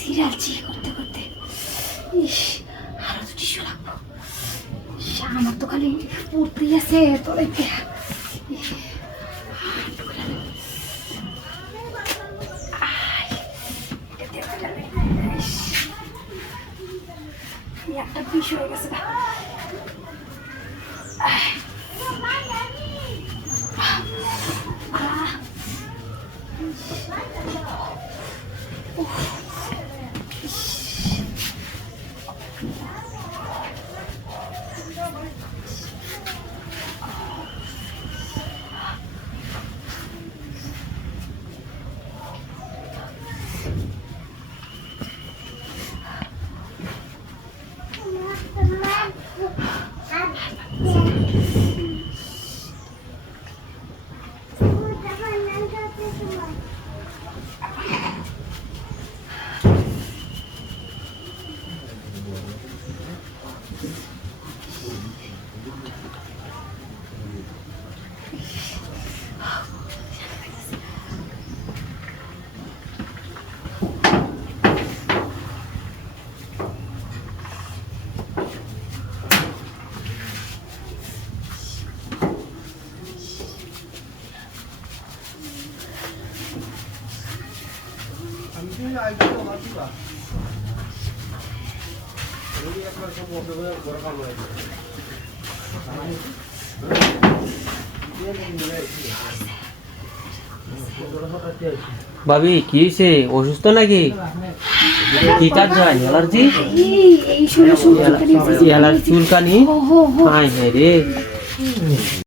Serial check করতে করতে আরো তো টিস্যু লাগবো। আমার তো খালি পড়তেই আছে তোর একটা বিষয় হয়ে গেছে। ভাবি কি হয়েছে? অসুস্থ নাকি? কি কাজ হয়? অ্যালার্জি? চুলকানি? হায় হায় রে।